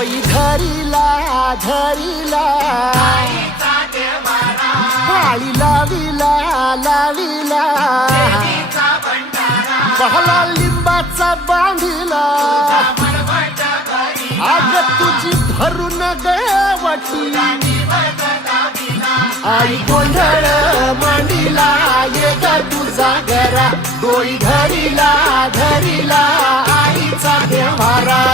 वारीला माळी लाविला लाविला। पहला लिंबाचा बांधिला। आग तुझी भरून गळवटी आई गोंधळ मांडिला ये ग तुझा घरा डोई धरीला धरीला आईचा देवारा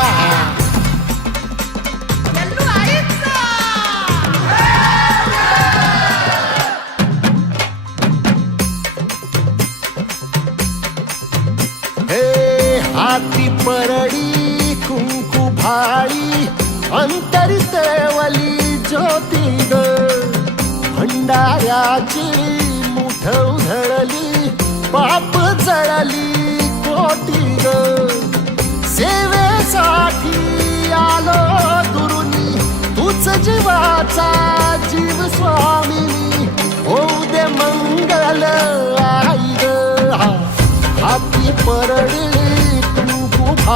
हाती परडी कुंकू भाळी अंतरी तेवली ज्योती ग भंडाऱ्याची मुठ उधळली पाप जळली कोटी ग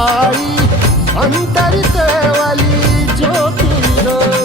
कुंकू भाई अंतरित वाली ज्योती भंडाऱ्याची